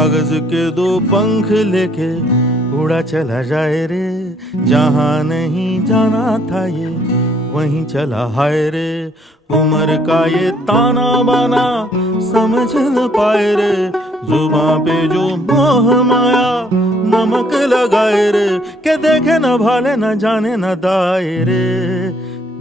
कागज के दो पंख लेके उड़ा चला जाए रे, जहां नहीं जाना था ये वहीं चला हाय रे। उम्र का ये ताना बाना समझ न पाए रे, जुबां पे जो मोह माया नमक लगाए रे, के देखे न भाले न जाने न दाए रे।